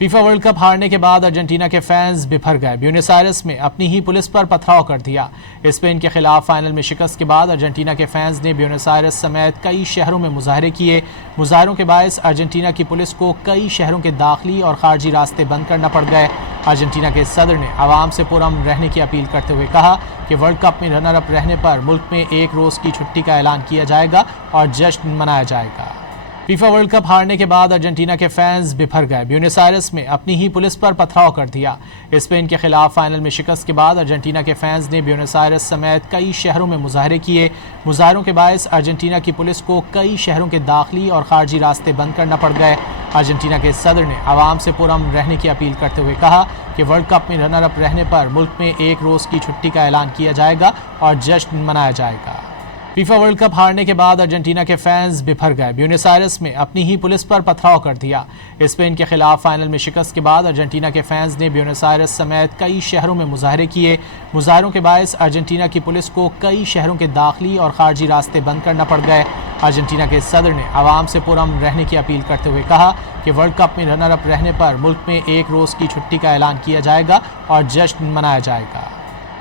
FIFA world cup हारने के बाद अर्जेंटीना के फैंस बिफर गए। ब्यूनस आयर्स में अपनी ही पुलिस पर पथराव कर दिया। स्पेन के खिलाफ फाइनल में शिकस्त के बाद अर्जेंटीना के फैंस ने ब्यूनस आयर्स समेत कई शहरों में मुजाहरे किए। मुजाहरों के बायस अर्जेंटीना की पुलिस को कई शहरों के दाखिली और खारजी रास्ते बंद करना पड़ गए। अर्जेंटीना के सदर ने आवाम से पुरअमन रहने की अपील करते हुए कहा कि वर्ल्ड कप में रनर अप रहने पर मुल्क में एक रोज़ की छुट्टी का ऐलान किया जाएगा और जश्न मनाया जाएगा। फीफा वर्ल्ड कप हारने के बाद अर्जेंटीना के फैंस बिफर गए। ब्यूनस आयर्स में अपनी ही पुलिस पर पथराव कर दिया। स्पेन के खिलाफ फाइनल में शिकस्त के बाद अर्जेंटीना के फैंस ने ब्यूनस आयर्स समेत कई शहरों में मुजाहरे किए। मुजाहरों के बायस अर्जेंटीना की पुलिस को कई शहरों के दाखिली और खारजी रास्ते बंद करना पड़ गए। अर्जेंटीना के सदर ने आवाम से पुरअमन रहने की अपील करते हुए कहा कि वर्ल्ड कप में रनर अप रहने पर मुल्क में एक रोज़ की छुट्टी का ऐलान किया जाएगा और जश्न मनाया जाएगा। फीफा वर्ल्ड कप हारने के बाद अर्जेंटीना के फैंस बिफर गए। ब्यूनस आयर्स में अपनी ही पुलिस पर पथराव कर दिया। स्पेन के खिलाफ फाइनल में शिकस्त के बाद अर्जेंटीना के फैंस ने ब्यूनस आयर्स समेत कई शहरों में मुजाहरे किए। मुजाहरों के बायस अर्जेंटीना की पुलिस को कई शहरों के दाखिली और खारजी रास्ते बंद करना पड़ गए। अर्जेंटीना के सदर ने आवाम से पुरअमन रहने की अपील करते हुए कहा कि वर्ल्ड कप में रनर अप रहने पर मुल्क में एक रोज़ की छुट्टी का ऐलान किया जाएगा और जश्न मनाया जाएगा।